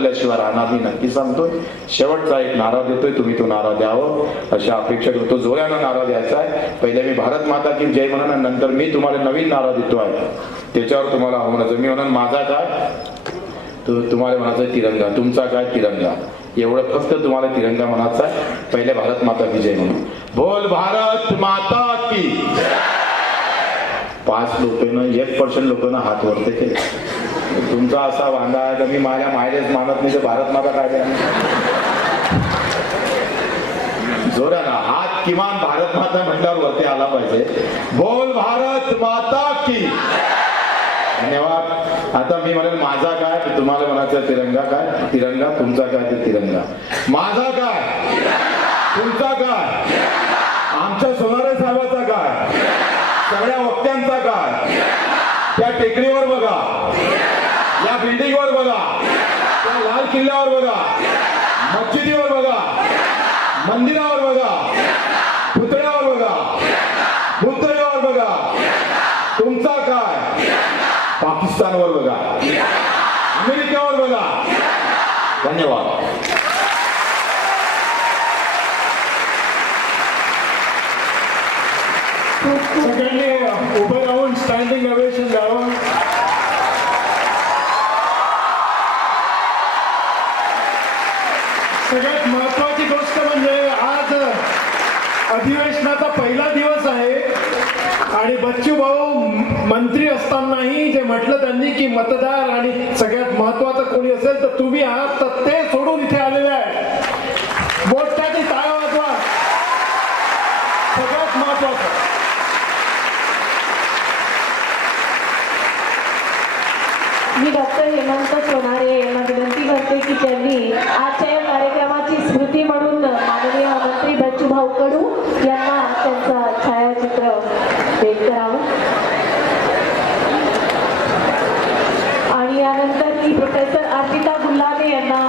बदलल्याशिवाय राहणार मी नक्की सांगतोय. शेवटचा एक नारा देतोय, तुम्ही तो नारा द्यावं अशा अपेक्षा करतो. जोरानं नारा द्यायचा आहे. पहिले मी भारत माता की जय म्हणून, नंतर मी तुम्हाला नवीन नारा देतो आहे, त्याच्यावर तुम्हाला हो म्हणायचं. मी म्हणून माझा काय, तुम्हाला म्हणायचं तिरंगा. तुमचा काय, तिरंगा. एवढं फक्त तुम्हाला तिरंगा म्हणायचा आहे. पहिले भारत माता की जय म्हणून. बोल भारत माता की. 5 लोकांना 1% लोकांना हात वरते केले. तुमचा असा वांदा आहे का मी माझ्या मायलेच मानत नाही तर भारत माता काय द्या. जोराना हात किमान भारत माता म्हटल्यावर वरती आला पाहिजे. बोल भारत माता की. धन्यवाद. आता मी म्हणेन माझा काय, तुम्हाला म्हणायचं तिरंगा काय. तिरंगा तुमचा काय, ते तिरंगा. माझा काय, तुमचा काय, आमच्या सोनारे साहेबाचा काय, सगळ्या वक्त्यांचा काय. त्या टेकडीवर बघा, या बिल्डिंगवर बघा, त्या लाल किल्ल्यावर बघा, मस्जिदीवर बघा, मंदिरावर बघा, पुतळ्यावर बघा, बुद्धदेवावर बघा. तुमचा काय, पाकिस्तानवर बघा, अमेरिकेवर बघा. धन्यवाद. सगळ्यांनी उभं राहून स्टँडिंग ओवेशन द्यावं. सगळ्यात महत्वाची गोष्ट म्हणजे आज अधिवेशनाचा पहिला दिवस आहे आणि बच्चू भाऊ मंत्री असतानाही जे म्हटलं त्यांनी की मतदार आणि सगळ्यात महत्वाचं कोणी असेल तर तुम्ही आहात, तर ते सोडून इथे आलेले आहे. मोठ्याची टाळ्या वाजवा. सगळ्यात महत्वाचं मी डॉक्टर हेमंत सोनारे यांना विनंती करते की त्यांनी आजच्या या कार्यक्रमाची स्मृती म्हणून माननीय मंत्री बच्चूभाऊ कडू यांना त्यांचा छायाचित्र भेट करावं. आणि यानंतर मी प्रोफेसर अर्पिता गुल्हाने यांना